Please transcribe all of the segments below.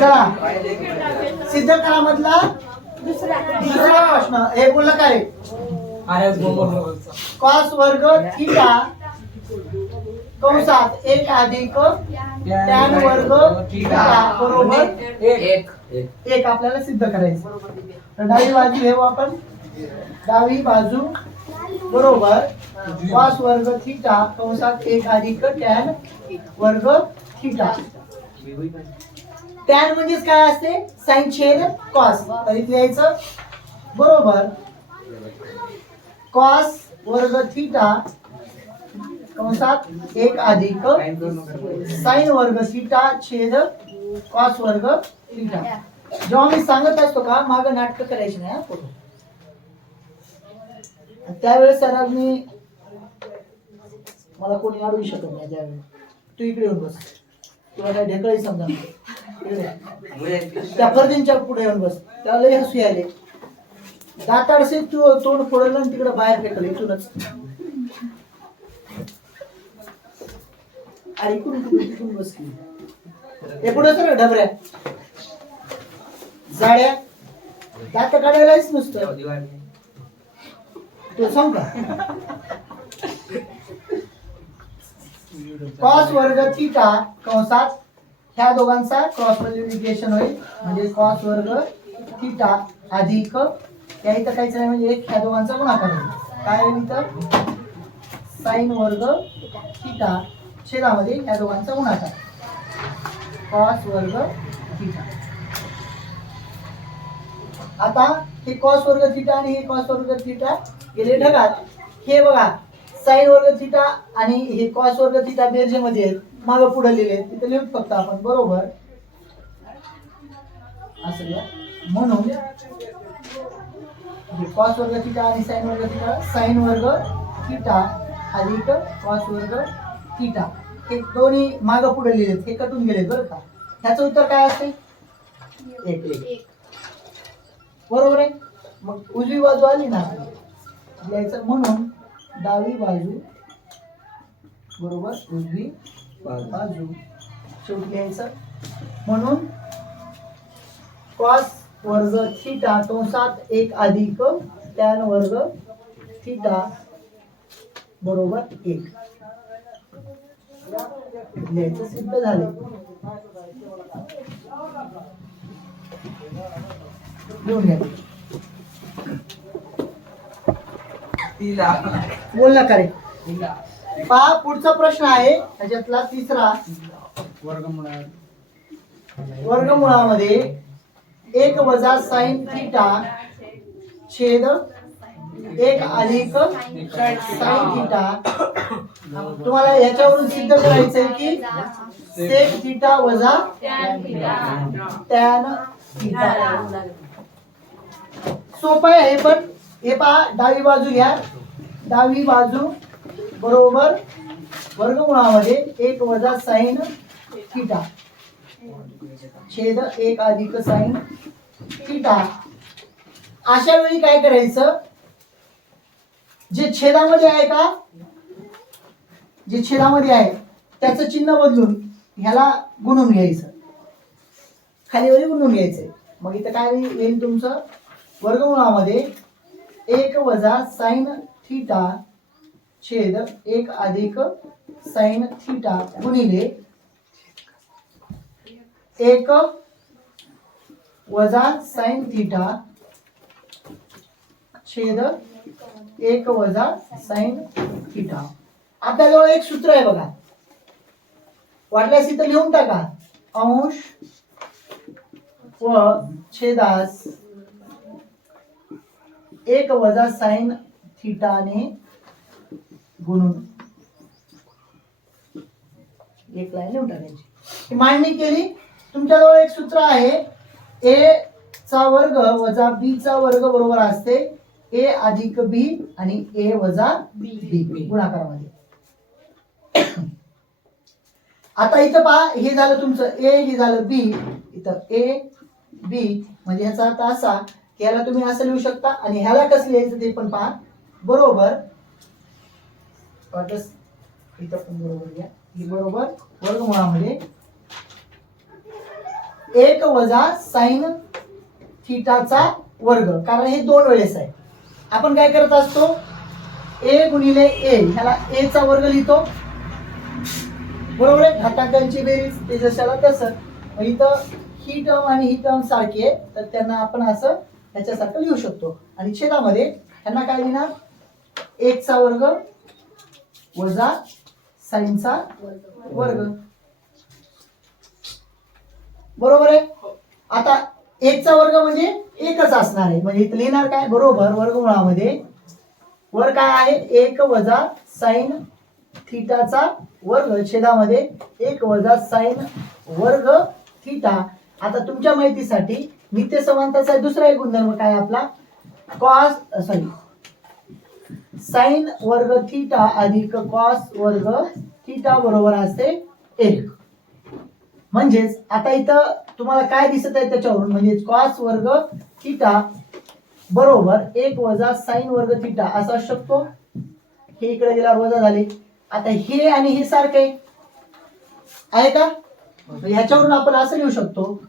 चला सिद्ध करा मधला दुसरा प्रश्न. हे बोललं काय कॉस वर्ग थीटा कंसात 1 अधिक टॅन वर्ग थीटा बरोबर 1 आपल्याला सिद्ध करायचं. तर डावी बाजू घेऊ आपण. डावी बाजू बरोबर कॉस वर्ग थीटा कंसात 1 अधिक टॅन वर्ग थीटा. टॅन म्हणजेच काय असते साइन छेद कॉस. तर इथे यायचं बरोबर कॉस वर्ग थीटा कंसात 1 अधिक साइन वर्ग थीटा छेद कॉस वर्ग थीटा. जेव्हा मी सांगत असतो का माग नाटक करायची नाही त्यावेळेस सरांनी मला कोणी अडवू शकत नाही. त्यावेळेस तू इकडे येऊन बस. तुला काय ढेकळही समजा त्या फर्दींच्या पुढे येऊन बस. त्याला लय हसू आले. दाताडसे तू तोंड फोडलं आणि तिकडे बाहेर फेकलं इथूनच. अरे इकडून बस की. हे पुढे सर ढबऱ्या जाड्या दात काढायलाच नुसतं तू सांग का. कॉस वर्ग थीटा कंसात ह्या दोघांचा क्रॉस मल्टिप्लिकेशन होईल म्हणजे कॉस वर्ग थीटा अधिक या इथं काहीच नाही म्हणजे ह्या दोघांचा गुणाकार होईल. काय होईल इथं साइन वर्ग थीटा छेदामध्ये ह्या दोघांचा गुणाकार कॉस वर्ग थीटा. आता हे कॉस वर्ग थीटा आणि हे कॉस वर्ग थीटा गेले ढगात. हे बघा साइन वर्ग थीटा आणि हे कॉस वर्ग थीटा बेरजे मध्ये आहेत. मागे पुढे लिहिले तिथे लिहून फक्त आपण बरोबर असं लिहा. म्हणून कॉस वर्ग थीटा आणि साइन वर्ग थीटा साइन वर्ग थीटा अधिक कॉस वर्ग थीटा हे दोन्ही मागे पुढे लिहिलेत. हे कटून गेलेत बरं का. ह्याचं उत्तर काय असते 1 बरोबर आहे. मग उजवी बाजू आली ना लिहायचं. म्हणून डावी बाजू बरोबर उजवी बाजू शेवटी लिहायचं. म्हणून कॉस वर्ग थीटा कंसात 1 अधिक टॅन वर्ग थीटा बरोबर 1 लिहायचं. सिद्ध झाले. लिहून घ्या. बोल ना करे. पहा पुढचा प्रश्न आहे त्याच्यातला तिसरा. वर्गमुळामध्ये 1 वजा साइन थीटा छेद 1 अधिक साइन थीटा. तुम्हाला याच्यावरून सिद्ध करायचंय की सेक थीटा वजा टॅन थीटा. सोपं आहे हे पण. हे पहा डावी बाजू घ्या. डावी बाजू बरोबर वर्गमुळामध्ये 1 वजा साइन थीटा छेद 1 अधिक साइन थीटा. अशा वेळी काय करायचं जे छेदामध्ये आहे का जे छेदामध्ये आहे त्याचं चिन्ह बदलून ह्याला गुणून घ्यायचं. खालीवरी गुणून घ्यायचंय. मग इथं काय येईल तुमचं वर्गमुळामध्ये 1 वजा साइन थीटा छेद 1 अधिक साइन थीटा गुणिले 1 वजा साइन थीटा छेद 1 वजा साइन थीटा. आपल्याजवळ एक सूत्र आहे बघा. वाटल्यास इथं लिहून टाका. अंश व छेदास 1 वजा साइन थीटाने गुणून एक लाईन लिहून टाकायची. मांडणी केली. तुमच्याजवळ एक सूत्र आहे a चा वर्ग वजा b चा वर्ग बरोबर असते a अधिक b आणि a वजा b गुणाकारामध्ये. आता इथं पहा हे झालं तुमचं a हे झालं b. इथं a b म्हणजे ह्याचा अर्थ असा की ह्याला तुम्ही असं लिहू शकता आणि ह्याला कसं लिहायचं ते पण पहा बरोबर. इथं पण बरोबर घ्या. ही बरोबर वर्गमुळामध्ये 1 वजा साइन थिटाचा वर्ग, कारण हे 2 वेळेस आहे. आपण काय करत असतो, a गुणिले a ह्याला a चा वर्ग लिहितो, बरोबर आहे. घातांकांची बेरीज ते जशाला तसं. इथं ही टर्म आणि ही टर्म सारखी आहे, तर त्यांना आपण असं ह्याच्यासारखं लिहू शकतो. आणि छेदामध्ये त्यांना काय लिहिणार, 1 चा वर्ग वजा साइनचा वर्ग, बरोबर आहे. आता 1 चा वर्ग म्हणजे एकच असणार आहे, म्हणजे इथं लिहिणार काय, बरोबर वर्गमुळामध्ये वर काय आहे 1 वजा साइन थिटाचा वर्ग छेदामध्ये 1 वजा साइन वर्ग थिटा. आता तुमच्या माहितीसाठी नित्य समांतरचा दुसरा एक गुणधर्म काय आपला, साइन वर्ग थिटा अधिक कॉस वर्ग थिटा बरोबर असते 1. म्हणजेच आता इथं तुम्हाला काय दिसत आहे त्याच्यावरून, म्हणजे कॉस वर्ग थिटा बरोबर 1 वजा साइन वर्ग थिटा असा असू शकतो. हे इकडे गेल्यावर वजा झाले. आता हे आणि हे सारखे आहे का, ह्याच्यावरून आपण असं लिहू शकतो,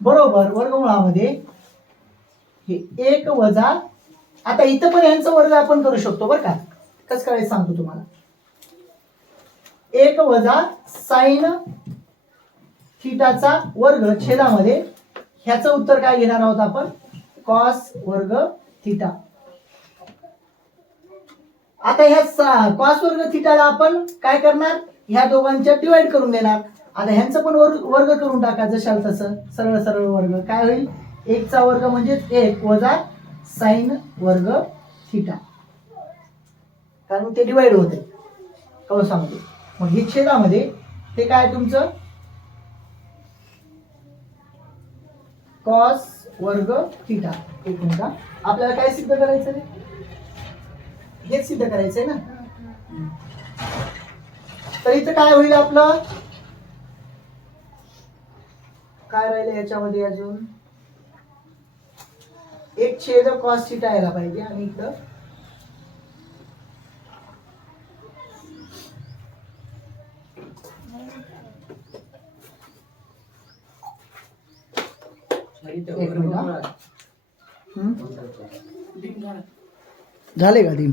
बरोबर वर्गमुळामध्ये हे 1 वजा, आता इथं पण यांचा वर्ग आपण करू शकतो बरं का, कसं करायचं सांगतो तुम्हाला. 1 वजा साइन थिटाचा वर्ग छेदामध्ये ह्याचं उत्तर काय घेणार आहोत आपण, कॉस वर्ग थिटा. आता ह्या कॉस वर्ग थिटाला आपण काय करणार, ह्या दोघांच्या डिवाइड करून देणार. आता ह्यांचं पण वर्ग करून टाका जशाल तसं, सरळ सरळ वर्ग काय होईल, 1 चा वर्ग म्हणजे 1 वजा साइन वर्ग थिटा, कारण ते डिवाइड होते कंसामध्ये. मग हे छेदामध्ये हे काय तुमचं कॉस वर्ग थिटा. एक मिनिट, आपल्याला काय सिद्ध करायचं रे, हेच सिद्ध करायचंय ना. तर इथं काय होईल आपलं, काय राहिलं याच्यामध्ये अजून, 1 छेद कॉस थिटा यायला पाहिजे, आणि इथं झाले का दिन.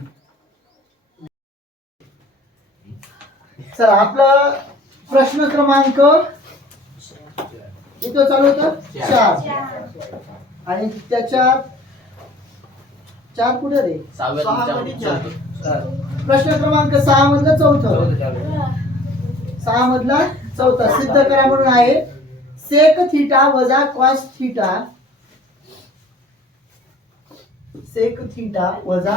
चला आपला प्रश्न क्रमांक इथं चालू होतं 4, आणि त्याच्यात 4 कुठे रे, प्रश्न क्रमांक 6 मधलं चौथं, 6 मधला चौथा सिद्ध करा म्हणून आहे. सेक थिटा वजा कॉस थिटा, सेक थिटा वजा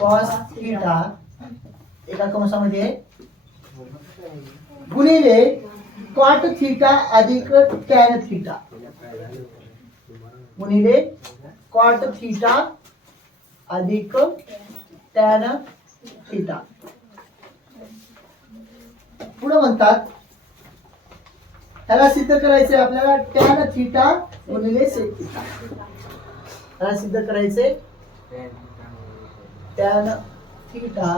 कॉस थिटा एका कंसामध्ये गुणिले कॉट थिटा अधिक टॅन थिटा, गुणिले कॉट थिटा अधिक टॅन थिटा. पुढे म्हणतात त्याला सिद्ध करायचंय आपल्याला, टॅन थिटा गुणिले सेक थिटा. त्याला सिद्ध करायचंय टॅन थिटा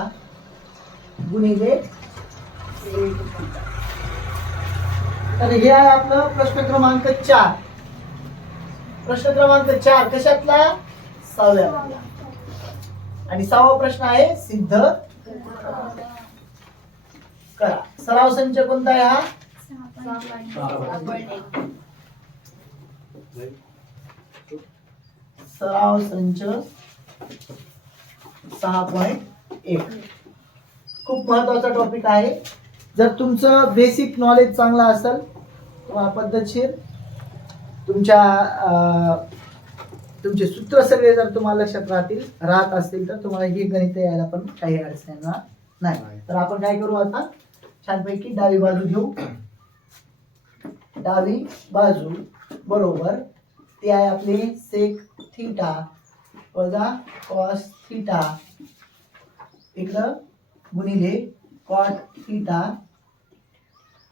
गुणिले सेक थिटा. तर हे आहे आपलं प्रश्न क्रमांक 4. प्रश्न क्रमांक 4 कशातला, 6व्या. आणि 6वा प्रश्न आहे सिद्ध करा. सराव संच कोणता आहे हा, सराव संच 6.1. खूप महत्वाचा टॉपिक आहे. जर तुमचं बेसिक नॉलेज चांगलं असेल किंवा पद्धतशीर तुमचे सूत्र सगळे जर तुम्हाला लक्षात राहत असतील तर तुम्हाला हे गणित यायला पण काही अडचण येणार नाही. तर आपण काय करू आता, छानपैकी डावी बाजू घेऊ. डावी बाजू बरोबर ते आहे आपले सेक थिटा वजा कॉस थिटा इकडं गुणिले कॉट थिटा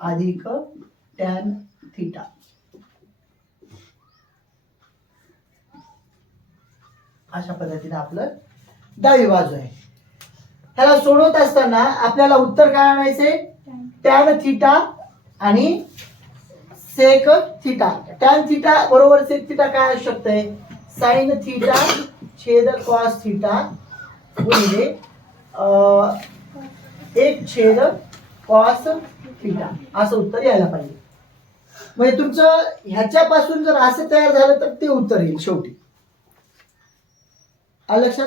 अधिक टॅन थिटा. अशा पद्धतीने आपलं डावी बाजू आहे. ह्याला सोडवत असताना आपल्याला उत्तर काय आणायचे, टॅन थिटा आणि सेक थिटा. टॅन थिटा बरोबर सेक थिटा काय असू शकतंय? साइन थिटा छेद कॉस थिटा गुणिले 1 छेद कॉस थिटा असं उत्तर यायला पाहिजे. म्हणजे तुमचं ह्याच्यापासून जर असं तयार झालं तर ते उत्तर येईल शेवटी. आलं लक्षात?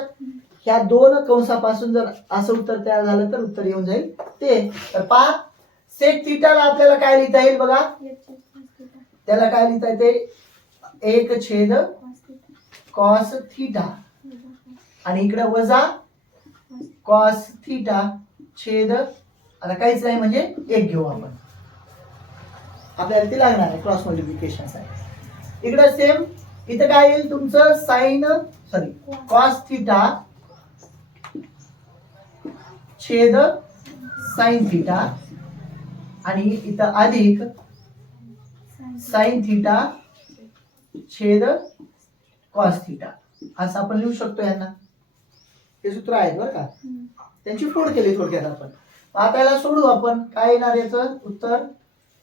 ह्या दोन कंसापासून जर असं उत्तर तयार झालं तर उत्तर येऊन जाईल ते. तर पहा सेक थिटाला आपल्याला काय लिहिता येईल बघा. त्याला काय लिहिता येते? 1 छेद कॉस थिटा आणि इकडे वजा कॉस थिटा छेद, आता काहीच नाही म्हणजे 1 घेऊ आपण, आपल्याला ते लागणार आहे क्रॉस मल्टिप्लिकेशन साठी. इकडे सेम इथं काय येईल तुमचं? कॉस थिटा छेद साइन थिटा आणि इथं अधिक साइन थिटा छेद कॉस थिटा असं आपण लिहू शकतो. यांना हे सूत्र आहेत बरं का, त्यांची फोड केली थोडक्यात आपण. आता याला सोडू आपण. काय येणार याचं उत्तर?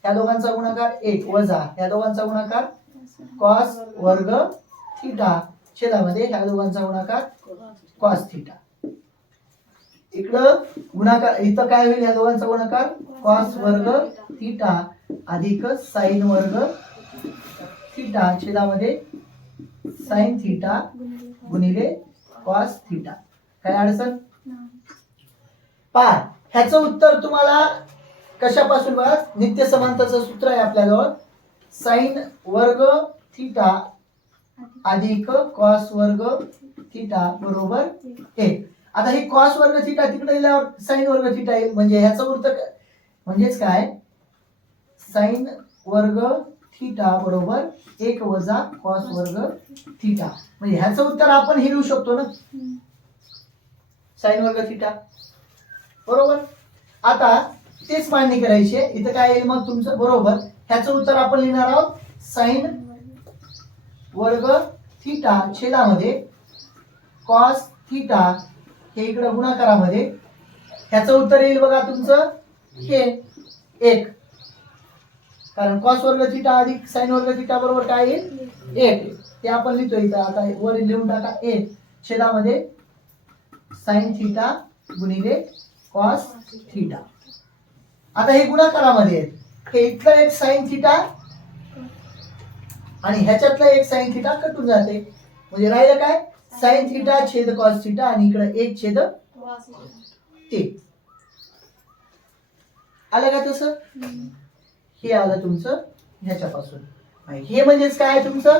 ह्या दोघांचा गुणाकार 1 वजा ह्या दोघांचा गुणाकार कॉस वर्ग थिटा छेदामध्ये ह्या दोघांचा गुणाकार कॉस थिटा. इकडं गुणाकार इथं काय होईल? ह्या दोघांचा गुणाकार कॉस वर्ग थिटा अधिक साइन वर्ग थिटा छेदामध्ये साइन थिटा गुणिले कॉस थिटा. काय अडचण? पहा ह्याचं उत्तर तुम्हाला कशापासून बघा. नित्य समांतरचं सूत्र आहे आपल्याजवळ. साइन वर्ग थिटा अधिक कॉस वर्ग थिटा बरोबर 1. आता हे कॉस वर्ग थिटा तिकडे गेल्यावर साइन वर्ग थिटा येईल. म्हणजे ह्याचं उत्तर म्हणजेच काय? साइन वर्ग थिटा बरोबर 1 वजा कॉस वर्ग थिटा. म्हणजे ह्याचं उत्तर आपण हे लिहू शकतो ना, साइन वर्ग थिटा बरोबर. आता तेच मांडणी करायची आहे. इथं काय येईल मग तुमचं? बरोबर ह्याचं उत्तर आपण लिहिणार आहोत साइन वर्ग थिटा छेदामध्ये कॉस थिटा हे इकडे गुणाकारामध्ये. ह्याचं उत्तर येईल बघा तुमचं हे 1, कारण कॉस वर्ग थिटा अधिक साइन वर्ग थिटा बरोबर काय येईल? 1. ते आपण लिहितोय इथं. आता वर लिहून टाका 1 छेदामध्ये साइन थिटा गुणिले कॉस थिटा. आता हे गुणाकारामध्ये आहेत. हे इथलं एक साइन थिटा आणि ह्याच्यातलं एक साइन थिटा कटून जाते. म्हणजे राहिलं काय? साइन थिटा छेद कॉस थिटा आणि इकडे 1 छेद ते. आलं का तसं? हे आलं तुमचं ह्याच्यापासून. हे म्हणजेच काय तुमचं?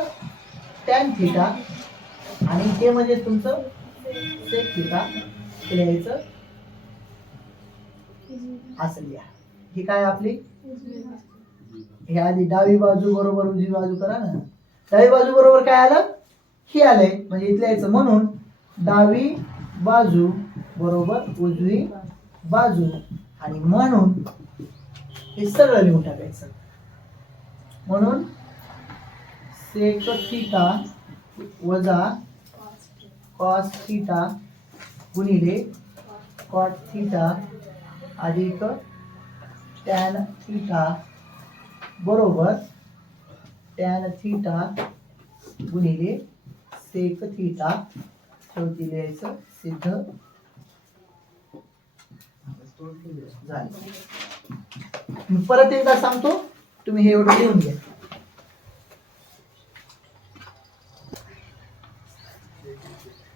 टॅन थिटा आणि हे म्हणजे तुमचं सेक थिटा. लिहायचं असं लिहा. ही काय आपली? हे आधी डावी बाजू बरोबर उजवी बाजू करा ना. डावी बाजू बरोबर काय आलं? हे आलंय. म्हणजे इथं यायचं. म्हणून डावी बाजू बरोबर उजवी बाजू आणि म्हणून हे सगळं लिहून टाकायचं. म्हणून सेक थिटा वजा कॉस थिटा गुणिले कॉट थिटा अधिक टॅन थिटा बरोबर टॅन थिटा गुणिले सेक थिटा. शेवटी लिहायचं सिद्ध झालं. परत एकदा सांगतो, तुम्ही हे एवढं लिहून घ्या.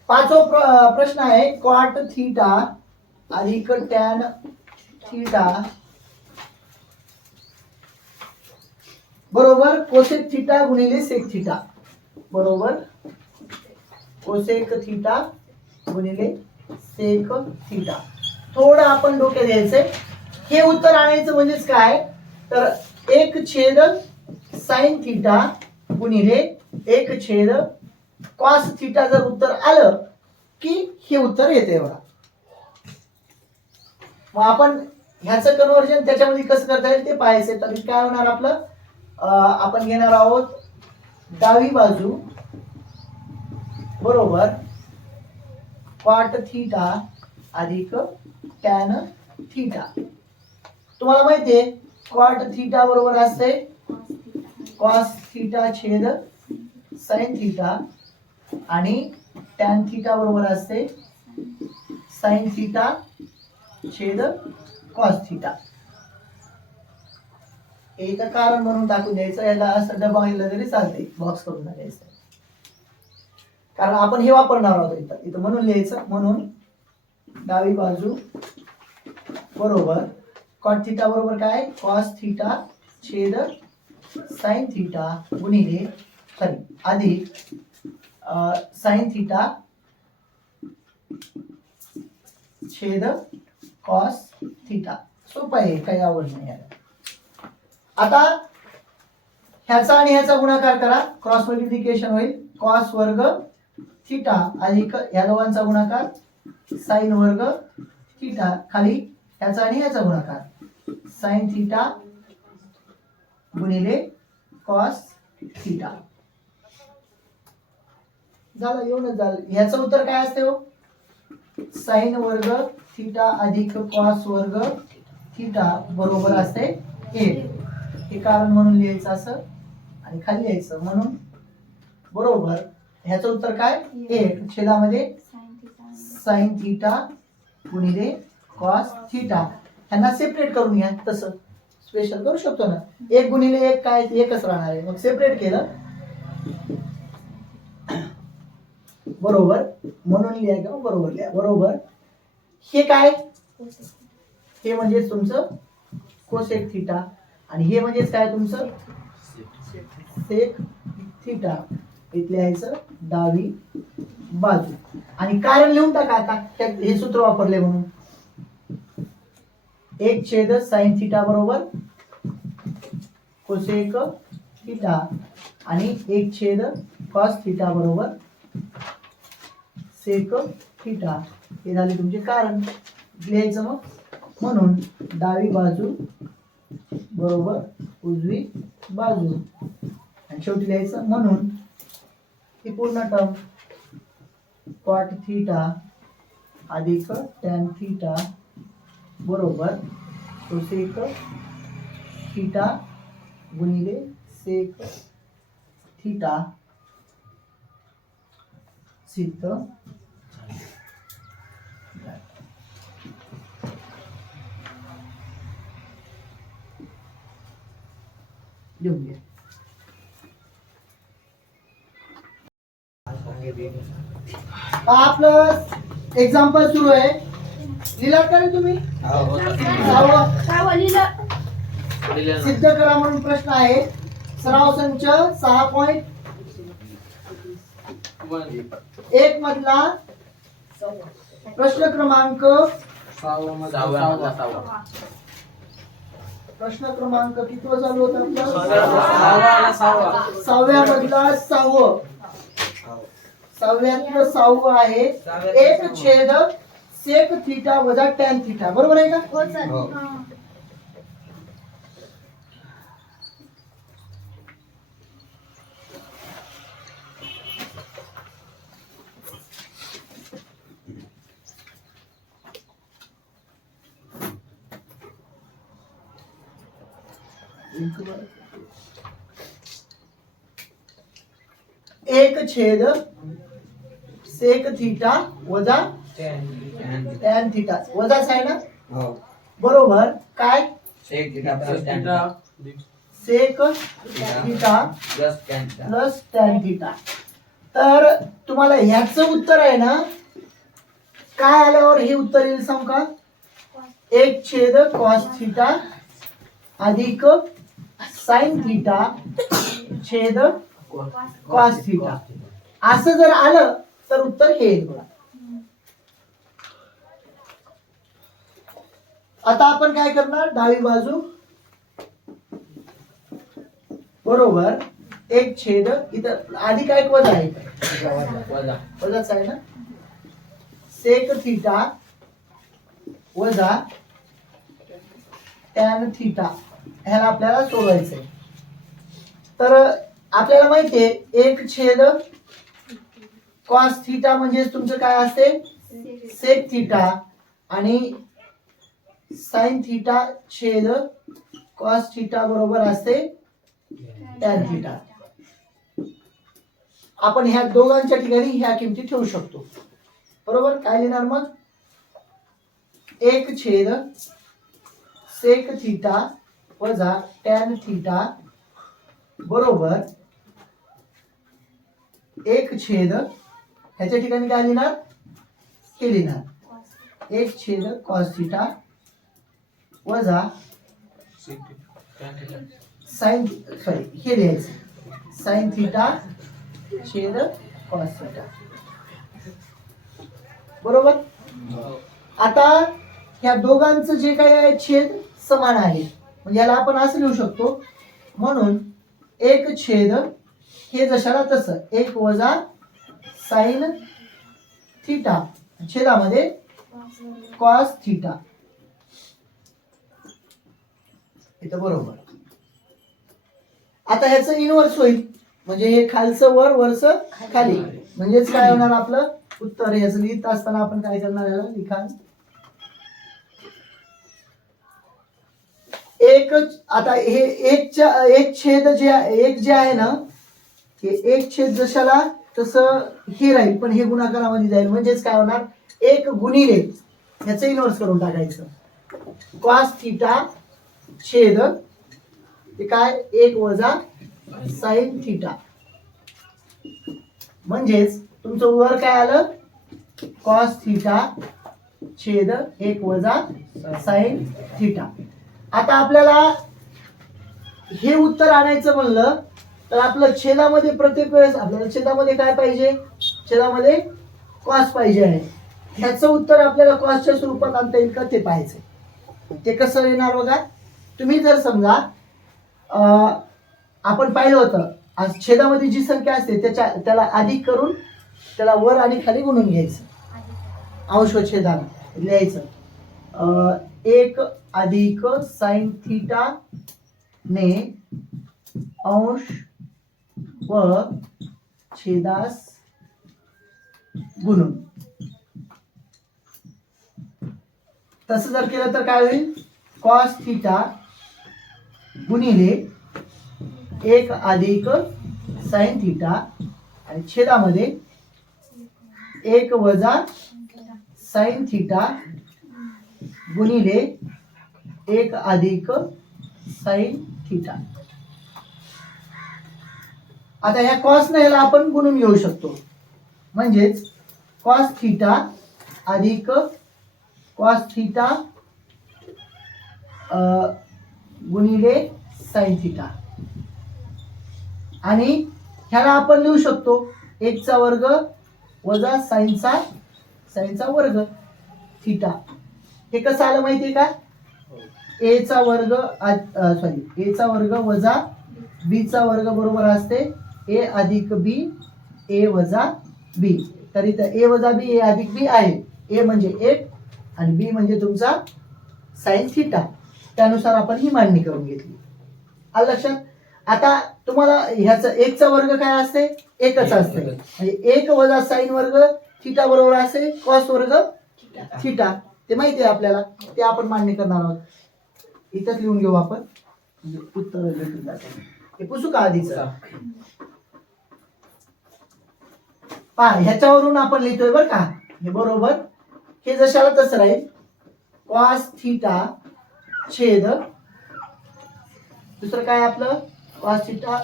पाचवा प्रश्न आहे कॉट थिटा अधिक टॅन थिटा बरोबर कोसेक थिटा गुणिले सेक थिटा बरोबर कोसेक थिटा गुणिले सेक थिटा. थोडं आपण डोक्यात द्यायचंय. हे उत्तर आणायचं म्हणजेच काय? तर 1 छेद साइन थिटा गुणिले 1 छेद कॉस थिटा जर उत्तर आलं की हे उत्तर येते बघा. मग आपण ह्याचं कन्वर्जन त्याच्यामध्ये कसं करता येईल ते पाहायचं. तर काय होणार आपलं? आपण घेणार आहोत डावी बाजू बरोबर कॉट थिटा अधिक टॅन थिटा. तुम्हाला माहितीये कॉट थिटा बरोबर असते कॉस थिटा छेद साइन थिटा आणि टॅन थिटा बरोबर असते साइन थिटा छेद कॉस थिटा. एक कारण म्हणून टाकून द्यायचं, याला असं डबा लिहिलं तरी चालते, बॉक्स करून द्यायचं, कारण आपण हे वापरणार आहोत इथं म्हणून लिहायचं. म्हणून डावी बाजू बरोबर कॉट थिटा बरोबर काय कॉस थिटा छेद साइन थिटा गुणिले अधिक साइन थिटा छेद कॉस थिटा. सोपं आहे, काही आवड नाही याला. आता ह्याचा आणि ह्याचा गुणाकार करा, क्रॉस मल्टिप्लिकेशन होईल. कॉस वर्ग थिटा अधिक ह्या दोघांचा गुणाकार साइन वर्ग थिटा, खाली ह्याचा आणि ह्याचा गुणाकार साइन थिटा गुणिले कॉस थिटा. झालं, एवढंच झालं. ह्याचं उत्तर काय असते हो, साइन वर्ग थिटा अधिक कॉस वर्ग थिटा बरोबर असते 1. हे कारण म्हणून लिहायचं असं आणि खाली लिहायचं. म्हणून बरोबर ह्याचं उत्तर काय 1 छेदामध्ये साइन थिटा गुणिले कॉस थिटा. ह्यांना सेपरेट करून घ्या, तसं स्पेशल करू शकतो ना. 1 गुणिले 1 काय, एकच राहणार आहे. मग सेपरेट केलं बरोबर, म्हणून लिहा किंवा बरोबर लिहा. बरोबर हे काय, हे म्हणजे तुमचं कोसेक थिटा आणि हे म्हणजे काय तुमचं सेक थिटा. इथले लिहायचं डावी बाजू आणि कारण लिहून टाका. आता हे सूत्र वापरले म्हणून 1 छेद साइन थिटा बरोबर कोसेक थिटा आणि 1 छेद कॉस थिटा बरोबर सेक थिटा. हे झाले तुमचे कारण. लिहायचं मग, म्हणून डावी बाजू बरोबर उजवी बाजू आणि शेवटी लिहायचं म्हणून ही पूर्ण टर्म कॉट थिटा अधिक टॅन थिटा बरोबर कोसेक थिटा गुणिले सेक थिटा सिद्ध. लिहून घ्या. आपलं एक्झाम्पल सुरू आहे. लिहिलात का रे तुम्ही? सिद्ध करा म्हणून प्रश्न आहे. सराव संच 6.1 मधला प्रश्न क्रमांक 6 किती चालू होता आपला 6व्या मधला 6व्यातलं 6 आहे. 1 छेद सेक थिटा वजा टॅन थिटा, बरोबर आहे का? एक छेद सेक थिटा वजा टॅन थिटा वजा आहे ना, बरोबर काय sec theta plus tan theta. तर तुम्हाला ह्याचं उत्तर आहे ना, काय आल्यावर हे उत्तर येईल सांग का, 1 छेद कॉस थिटा अधिक साइन थिटा छेद कॉस थिटा असं जर आलं तर उत्तर हे येईल बघा. आता आपण काय करणार, डावी बाजू बरोबर 1 छेद इथं आधी काय वजा आहे, वजाच आहे ना, सेक थिटा वजा टॅन थिटा. ह्याला आपल्याला सोडवायचंय. तर आपल्याला माहितीये 1 छेद कॉस थिटा म्हणजे तुमचं काय असते सेक थिटा आणि साइन थिटा छेद कॉस थिटा बरोबर असते टॅन थिटा. आपण ह्या दोघांच्या ठिकाणी ह्या किमती ठेवू शकतो. बरोबर. काय लिहिणार मग? 1 सेक थिटा वजा टॅन थिटा बरोबर 1 ह्याच्या ठिकाणी काय लिहिणार? हे लिहिणार 1 कॉस थिटा वजा साइन, सॉरी हे लिहायचं साइन थिटा छेद कॉस थिटा. बरोबर. आता ह्या दोघांचं जे काही आहे छेद समान आहे, म्हणजे याला आपण असं लिहू शकतो. म्हणून 1 हे जशाला तसं 1 वजा साइन थिटा छेदामध्ये कॉस थिटा. इथं बरोबर. आता ह्याचं इनवर्स होईल, म्हणजे हे खालचं वर वरचं खाली, म्हणजेच काय होणार आपलं उत्तर. ह्याचं लिहित असताना आपण काय करणार, याला लिखाण एक. आता हे एक छेद जे आहे ना, हे 1 जशाला तसं हे राहील, पण हे गुणाकारामध्ये जाईल. म्हणजेच काय होणार, 1 गुणिले ह्याचं इनवर्स करून टाकायचं कॉस थिटा छेद ते काय 1 वजा साइन थिटा. म्हणजेच तुमचं वर काय आलं, कॉस थिटा छेद 1 वजा साइन थिटा. आता आपल्याला हे उत्तर आणायचं म्हणलं तर आपलं छेदामध्ये प्रत्येक वेळेस आपल्याला छेदामध्ये काय पाहिजे, छेदामध्ये कॉस पाहिजे आहे. ह्याचं उत्तर आपल्याला कॉसच्या स्वरूपात आणता येईल का ते पाहायचं. ते कसं येणार बघा. तुम्ही जर समजा आपण पाहिलं होतं, आज छेदामध्ये जी संख्या असते त्याला अधिक करून त्याला वर आणि खाली गुणून घ्यायचं. अंश छेदाला लिहायचं 1 अधिक साइन थिटा ने अंश व छेदास गुणून. तसं जर केलं तर काय होईल, कॉस थिटा गुणिले 1 अधिक साइन थिटा आणि छेदामध्ये 1 वजा साइन थिटा गुणिले 1 अधिक साइन थिटा. आता ह्या कॉस ने ह्याला आपण गुणून घेऊ शकतो. म्हणजेच कॉस थिटा अधिक कॉस थिटा गुणिले साइन थिटा. आणि ह्याला आपण लिहू शकतो 1चा वर्ग वजा साइनचा वर्ग थिटा. हे कसं आलं माहितीये का, एचा वर्ग वजा बीचा वर्ग बरोबर असते ए अधिक बी ए वजा बी. तर इथं ए वजा बी ए अधिक बी आहे. ए म्हणजे 1 आणि बी म्हणजे तुमचा साइन थिटा. त्यानुसार आपण ही मांडणी करून घेतली. आलं लक्षात. आता तुम्हाला ह्याचं 1चा वर्ग काय असते, 1च असते. म्हणजे 1 वजा साइन वर्ग थिटा बरोबर असते कॉस वर्ग थिटा. ते माहिती आहे आपल्याला, ते आपण मांडणी करणार आहोत. इथंच लिहून घेऊ आपण, म्हणजे उत्तर भेटून जाते. हे पुसू का आधीच पहा. ह्याच्यावरून आपण लिहितोय बरं का, हे बरोबर. हे जशाला तसं राहील कॉस थिटा छेद दुसरं काय आपलं कॉस थिटा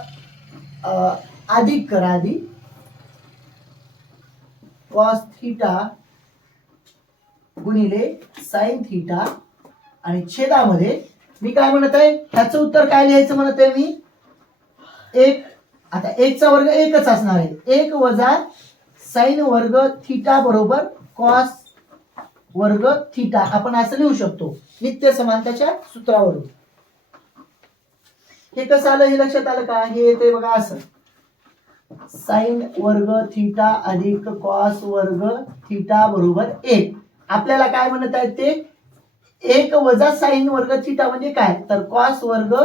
अधिक करा आधी कॉस थिटा गुणिले साइन थिटा आणि छेदामध्ये मी काय म्हणत आहे, ह्याचं उत्तर काय लिहायचं म्हणत आहे मी 1. आता 1चा वर्ग 1च असणार आहे. 1 वजा साइन वर्ग थिटा बरोबर कॉस वर्ग थिटा. आपण असं लिहू शकतो नित्य समानताच्या सूत्रावरून. हे कसं आलं हे लक्षात आलं का. हे येते बघा असं साइन वर्ग थिटा अधिक कॉस वर्ग थिटा बरोबर 1. आपल्याला काय म्हणत आहे ते 1 वजा साइन वर्ग थिटा म्हणजे काय, तर कॉस वर्ग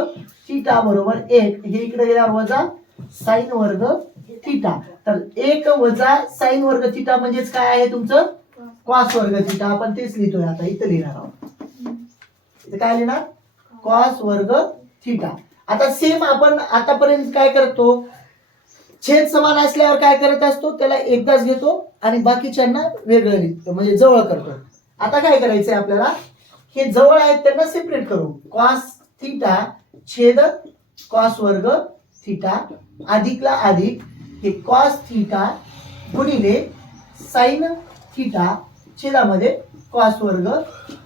थिटा बरोबर 1. हे इकडे गेल्यावर वजा साइन वर्ग थिटा. तर 1 वजा साइन वर्ग थिटा म्हणजेच काय आहे तुमचं कॉस वर्ग थिटा. आपण तेच लिहितोय आता इथं लिहिणार आहोत. इथे काय लिहिणार कॉस वर्ग थिटा. आता सेम आपण आतापर्यंत काय करतो, छेद समान असल्यावर काय करत असतो, त्याला एकदाच घेतो आणि बाकीच्यांना वेगळं लिहितो, म्हणजे जवळ करतो. आता काय करायचंय आपल्याला, हे जवळ आहेत त्यांना सेपरेट करू. कॉस थिटा छेद कॉस वर्ग थिटा अधिकला अधिक हे कॉस थिटा गुणिले साइन थिटा छेदामध्ये कॉस वर्ग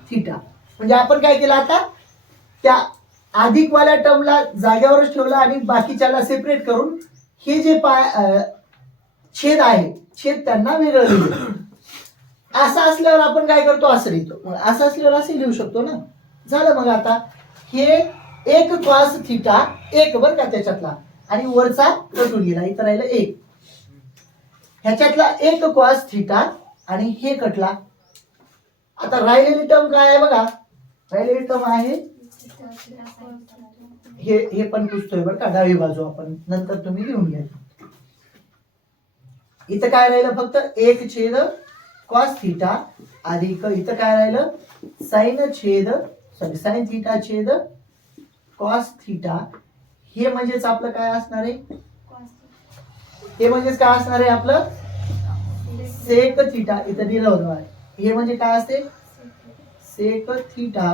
थिटा. म्हणजे आपण काय केलं, आता त्या अधिकवाल्या टर्मला जाग्यावरच ठेवला आणि बाकीच्याला सेपरेट करून हे जे छेद आहे छेद त्यांना वेगळं लिहिलं. असं असल्यावर आपण काय करतो, असं लिहितो. मग असं असल्यावर असं लिहू शकतो ना. झालं. मग आता हे एक कॉस थिटा एक बर का त्याच्यातला, आणि वरचा कटून गेला, इथं राहिलं एक. ह्याच्यातला एक कॉस थिटा आणि हे कटला. आता राहिलेली टर्म काय आहे बघा, राहिलेली टर्म आहे हे पण पुसतोय बरं का, डावी बाजू आपण नंतर तुम्ही लिहून घ्या. इथं काय राहिलं, फक्त एक छेद कॉस थिटा अधिक इथं काय राहिलं, साइन थिटा छेद कॉस थिटा. हे म्हणजेच आपलं काय असणार आहे, हे म्हणजेच काय असणार आहे आपलं सेक थिटा. इथं दिलं होतं, हे म्हणजे काय असते, सेक थिटा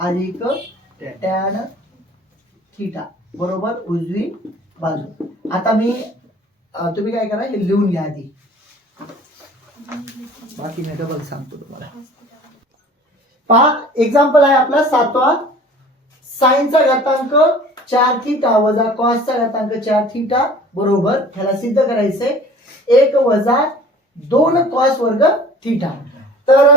अधिक टॅन थिटा बरोबर उजवी बाजू. आता तुम्ही काय करा, हे लिहून घ्या आधी, बाकी मी डबल सांगतो तुम्हाला. पहा एक्झाम्पल आहे आपला 7वा. साइनचा घातांक 4 थिटा वजा कॉसचा घातांक 4 थिटा बरोबर, ह्याला सिद्ध करायचंय 1 वजा 2 कॉस वर्ग थिटा. तर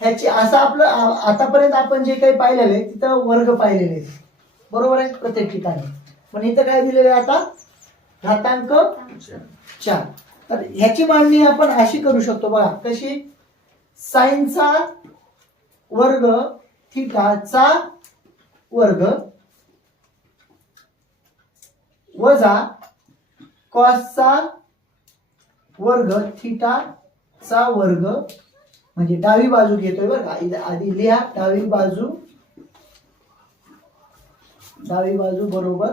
ह्याची असं आपलं आतापर्यंत आपण जे काही पाहिलेलं आहे तिथं वर्ग पाहिलेले आहेत बरोबर आहे प्रत्येक ठिकाणी. पण इथं काय दिलेलं आहे आता, घातांक 4. तर ह्याची मांडणी आपण अशी करू शकतो बघा, कशी, साइनचा वर्ग थिटाचा वर्ग वजा कॉसचा वर्ग थिटाचा वर्ग. म्हणजे डावी बाजू घेतोय बरं का, आधी लिहा डावी बाजू बरोबर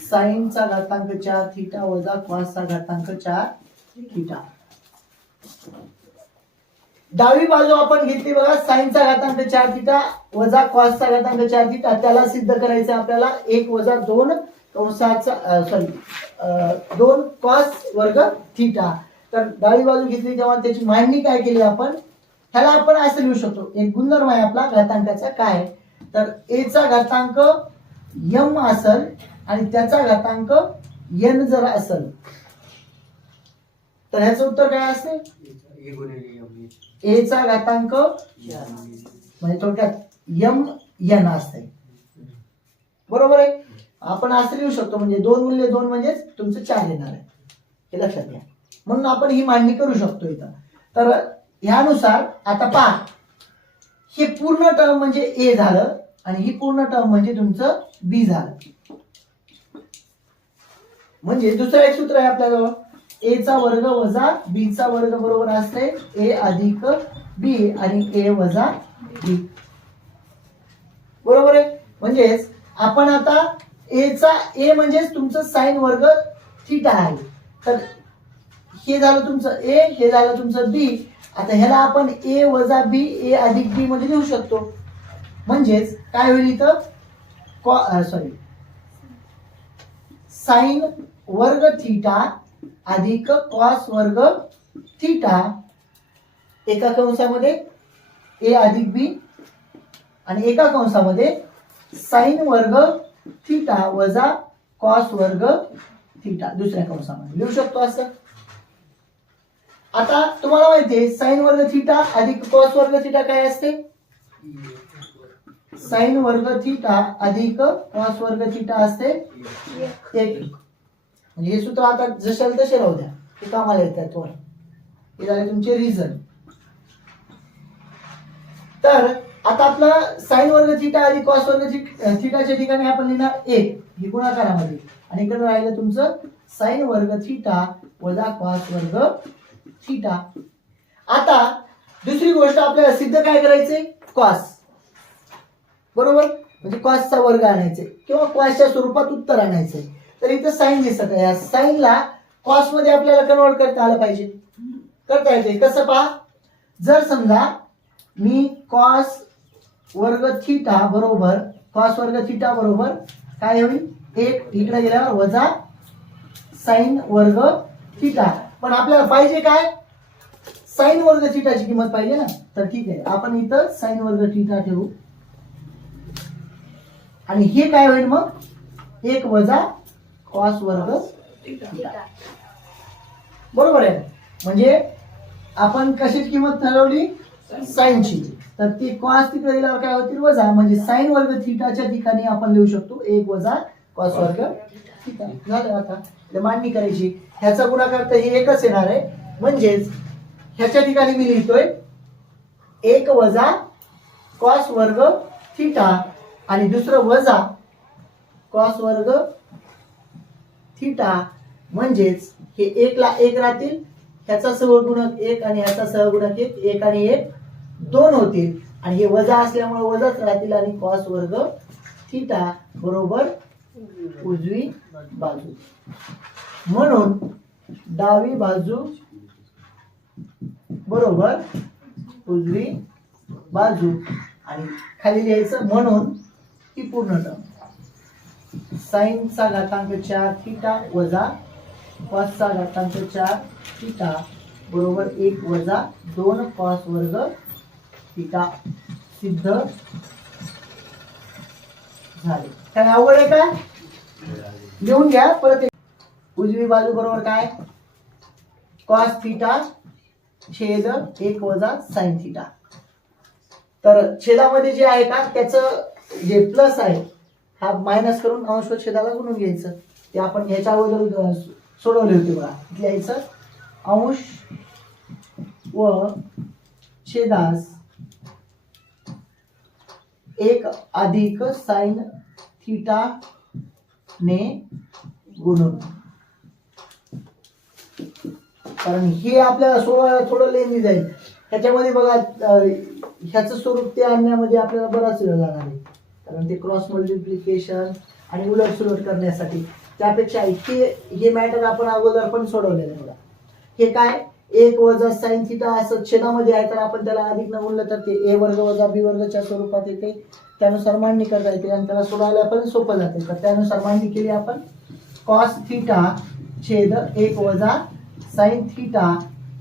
साइनचा घातांक 4 थिटा वजा कॉसचा घातांक 4 थिटा. डावी बाजू आपण घेतली बघा, साइनचा घातांक 4 थिटा वजा कॉसचा घातांक 4 थिटा. त्याला सिद्ध करायचं आपल्याला 1 वजा 2 कंसाचा 2 कॉस वर्ग थिटा. तर डावी बाजू घेतली तेव्हा त्याची मांडणी काय केली आपण, ह्याला आपण असं लिहू शकतो, एक गुणधर्म आहे आपला घातांकाचा काय, तर a चा घातांक m असेल आणि त्याचा घातांक n जर असेल तर ह्याचं उत्तर काय असेल, a चा घातांक म्हणजे थोडक्यात m n असते बरोबर आहे. आपण असं लिहू शकतो, म्हणजे 2 मूल्य 2 म्हणजेच तुमचं 4 येणार आहे, हे लक्षात घ्या. म्हणून आपण ही मांडणी करू शकतो इथं. तर ह्यानुसार आता पहा, हे पूर्ण टर्म म्हणजे ए झालं आणि ही पूर्ण टर्म म्हणजे तुमचं बी झालं. म्हणजे दुसरं एक सूत्र आहे आपल्याजवळ, ए चा वर्ग वजा बी चा वर्ग बरोबर असते ए अधिक बी आणि ए वजा बी बरोबर आहे. म्हणजेच आपण आता ए म्हणजेच तुमचं साइन वर्ग थिटा आहे, तर हे झालं तुमचं ए, हे झालं तुमचं बी. आता ह्याला आपण ए वजा बी ए अधिक बी मध्ये लिहू शकतो. म्हणजेच काय होईल इथं, साइन वर्ग थिटा अधिक कॉस वर्ग थिटा एका कंसामध्ये ए अधिक बी आणि एका कंसामध्ये साइन वर्ग थिटा वजा कॉस वर्ग थिटा दुसऱ्या कंसामध्ये लिहू शकतो असं. आता तुम्हाला माहिती आहे साइन वर्ग थिटा अधिक कॉस वर्ग थिटा काय असते, साइन वर्ग थिटा अधिक कॉस वर्ग थिटा असते 1. म्हणजे हे सूत्र आता जशाला तसे राहू द्या, हे कामाला येतात तुम्हाला. हे झाले तुमचे रिझन. तर आता आपला साइन वर्ग थिटा अधिक कॉस वर्ग थिटाच्या ठिकाणी आपण लिहिणार 1 ही गुणाकारामध्ये, आणि इकडे राहिलं तुमचं साइन वर्ग थिटा वजा कॉस वर्ग थिटा. आता दुसरी गोष्ट आपल्याला सिद्ध काय करायचंय, कॉस बरोबर. म्हणजे कॉसचा वर्ग आणायचे किंवा कॉसच्या स्वरूपात उत्तर आणायचंय. तर इथं साईन दिसत आहे, या साईनला कॉस मध्ये आपल्याला कन्वर्ट करता आलं पाहिजे. करता येते कसं पहा, जर समजा मी कॉस वर्ग थिटा बरोबर काय होईल, एक इकडे गेल्यावर वजा साईन वर्ग थिटा. पण आपल्याला पाहिजे काय, साईन वर्ग थिटाची किंमत पाहिजे ना. तर ठीक आहे, आपण इथं साईन वर्ग थिटा ठेवू आणि हे काय होईल मग, एक वजा कॉस वर्ग थिटा. बरोबर आहे. म्हणजे आपण कशाची किंमत ठरवली, साईनची. तर ती कॉस तिकडे गेल्यावर काय होतील, वजा, म्हणजे साईन वर्ग थिटाच्या ठिकाणी आपण लिहू शकतो एक वजा कॉस वर्ग थिटा. झालं. आता मांडणी करायची, ह्याचा गुणाकार तर हे एकच येणार आहे. म्हणजेच ह्याच्या ठिकाणी मी लिहितोय एक वजा कॉस वर्ग थिटा आणि दुसरं वजा कॉस वर्ग थिटा. म्हणजेच हे एक ला एक राहतील, ह्याचा सहगुणक एक आणि ह्याचा सहगुणक एक, एक आणि एक दोन होतील आणि हे वजा असल्यामुळे वजाच राहतील आणि कॉस वर्ग थिटा बरोबर उजवी बाजू. म्हणून डावी बाजू बरोबर उजवी बाजू आणि खाली लिहायचं म्हणून ही पूर्ण टर्म साईनचा घातांक 4 थिटा वजा कॉसचा घातांक 4 थिटा बरोबर 1 वजा 2 कॉस वर्ग थिटा. सिद्ध झाले. काय अवघड आहे का, लिहून घ्या परत. उजवी बाजू बरोबर काय, कॉस थिटा छेद 1 वजा साइन थिटा. तर छेदामध्ये जे आहे का त्याचं जे प्लस आहे हा मायनस करून अंश व छेदाला गुणून घ्यायचं. ते आपण ह्याच्या अगोदर सोडवले होते बघा. लिहायचं अंश व छेदास 1 अधिक साइन थिटा ने गुणून. कारण हे आपल्याला सोडवायला थोडं लेंदी जाईल. ह्याच्यामध्ये बघा ह्याचं स्वरूप ते आणण्यामध्ये आपल्याला बराच वेळ जाणार आहे. कारण ते क्रॉस मल्टिप्लिकेशन आणि उलट सुलट करण्यासाठी. त्यापेक्षा हे मॅटर आपण अगोदर पण सोडवलेलं आहे बघा. हे काय 1 वजा साइन थिटा असं छेदामध्ये आहे, तर आपण त्याला अधिक न गुणलं तर ते a वर्ग वजा b वर्गच्या स्वरूपात येते. त्यानुसार मांडणी करता येते आणि त्याला सोडवायला पण सोपं जाते. तर त्यानुसार मांडणी केली आपण. कॉस थिटा छेद 1 वजा साइन थिटा.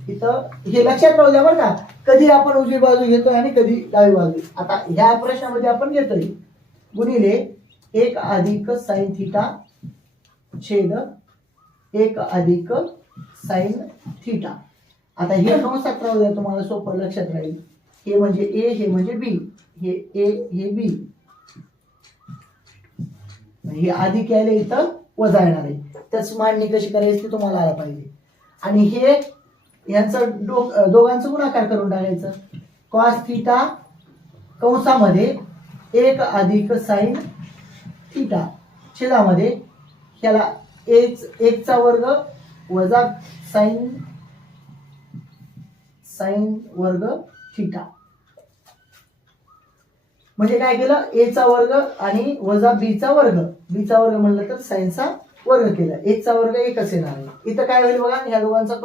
इथं हे लक्षात राहू द्या बरं का, कधी आपण उजवी बाजू घेतोय आणि कधी डावी बाजू. आता ह्या प्रश्नामध्ये आपण घेतोय गुणिले 1 अधिक साइन थिटा छेद 1 अधिक साइन थिटा. आता हे कंसात राहू द्या, तुम्हाला सोपं लक्षात राहील. हे म्हणजे ए, हे म्हणजे बी, हे ए हे बी. हे अधिक यायला इथं वजा येणार आहे. त्याच मांडणी कशी करायची तुम्हाला आला पाहिजे. आणि हे यांचं दोघांचं गुणाकार करून टाकायचं. कॉस थिटा कंसामध्ये 1 अधिक साइन थिटा छेदामध्ये ह्याला 1 चा वर्ग वजा साइन वर्ग थिटा. म्हणजे काय केलं, a चा वर्ग आणि वजा b चा वर्ग. b चा वर्ग म्हणलं तर साइनचा वर्ग केला. 1 चा वर्ग एकच येणार आहे. इथं काय होईल बघा, ह्या दोघांचा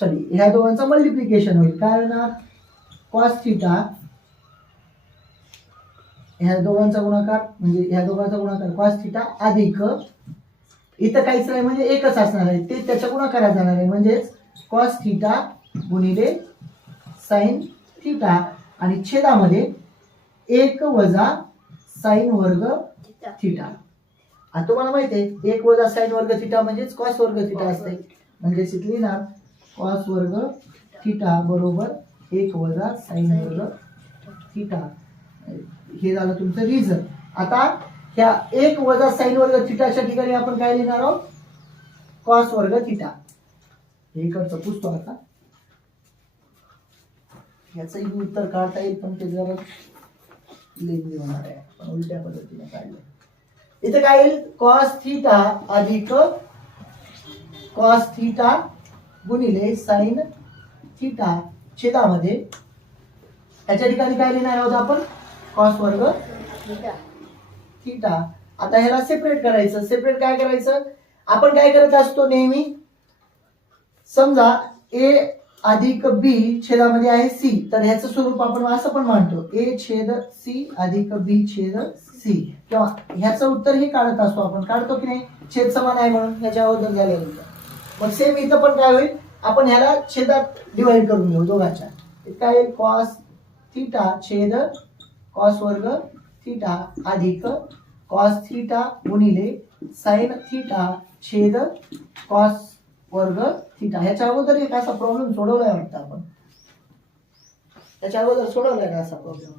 ह्या दोघांचा मल्टिप्लिकेशन होईल. काय होणार, कॉस थिटा ह्या दोघांचा गुणाकार म्हणजे ह्या दोघांचा गुणाकार कॉस थिटा अधिक इथं काहीच नाही म्हणजे एकच असणार आहे ते त्याच्या गुणाकारात जाणार आहे. म्हणजेच कॉस थिटा गुणिले साइन थिटा आणि छेदामध्ये 1 वजा साइन वर्ग थिटा. आता तुम्हाला माहिती आहे 1 वजा साइन वर्ग थिटा म्हणजेच कॉस वर्ग थिटा असते. म्हणजेच इथली ना कॉस वर्ग थिटा बरोबर 1 वजा साइन वर्ग थिटा. हे झालं तुमचं रिझन. आता ह्या 1 वजा साइन वर्ग थिटाच्या ठिकाणी आपण काय लिहिणार आहोत, कॉस वर्ग थिटा. हे इकडचं पुसतो. आता याचंही उत्तर काढता येईल पण ते जरा लेंदी होणार आहे. पण उलट्या पद्धतीने काढलं. इथे काय येईल, कॉस थिटा अधिक कॉस थिटा गुणिले साइन थिटा छेदामध्ये याच्या ठिकाणी काय लिहिणार आहोत आपण, कॉस वर्ग थिटा. आता ह्याला सेपरेट करायचं. सेपरेट काय करायचं, आपण काय करत असतो नेहमी, समजा ए अधिक बी छेदामध्ये आहे सी, तर ह्याचं स्वरूप आपण असं पण मांडतो, ए छेद सी अधिक बी छेद सी, किंवा ह्याचं उत्तर हे काढत असतो आपण, काढतो की नाही, छेद समान आहे म्हणून ह्याच्या अगोदर झाल्यानंतर. मग सेम इथं पण काय होईल, आपण ह्याला छेदात डिवाइड करून घेऊ दोघांच्या. काय कॉस थिटा छेद कॉस वर्ग थिटा अधिक कॉस थिटा गुणिले साइन थिटा छेद कॉस वर्ग थिटा. ह्याच्या अगोदर एक असा प्रॉब्लेम सोडवलाय वाटतं आपण, त्याच्या अगोदर सोडवलाय का असा प्रॉब्लेम.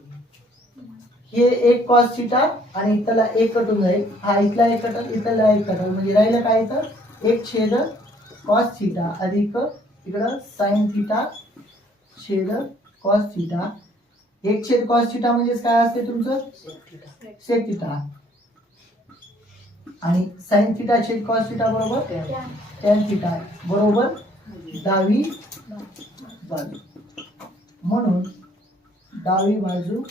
हे एक कॉस थिटा आणि इथला एक कटून जाईल, हा इथला एक कटल इथला एक कटल, म्हणजे राहिलं काय इथं एक छेद कॉस थिटा अधिक इकडं साइन थिटा छेद कॉस थिटा. एक छेद कॉस थिटा म्हणजेच काय असते तुमचं सेक थिटा, आणि साइन थिटा छेद कॉस थिटा बरोबर टॅन थिटा बरोबर डावी बाजू. म्हणून डावी बाजू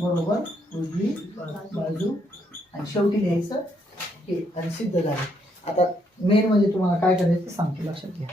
बरोबर उजवी बाजू, आणि शेवटी लिहायचं हे, आणि सिद्ध झालं. आता मेन म्हणजे तुम्हाला काय करायचं ते सांगतो, लक्षात घ्या.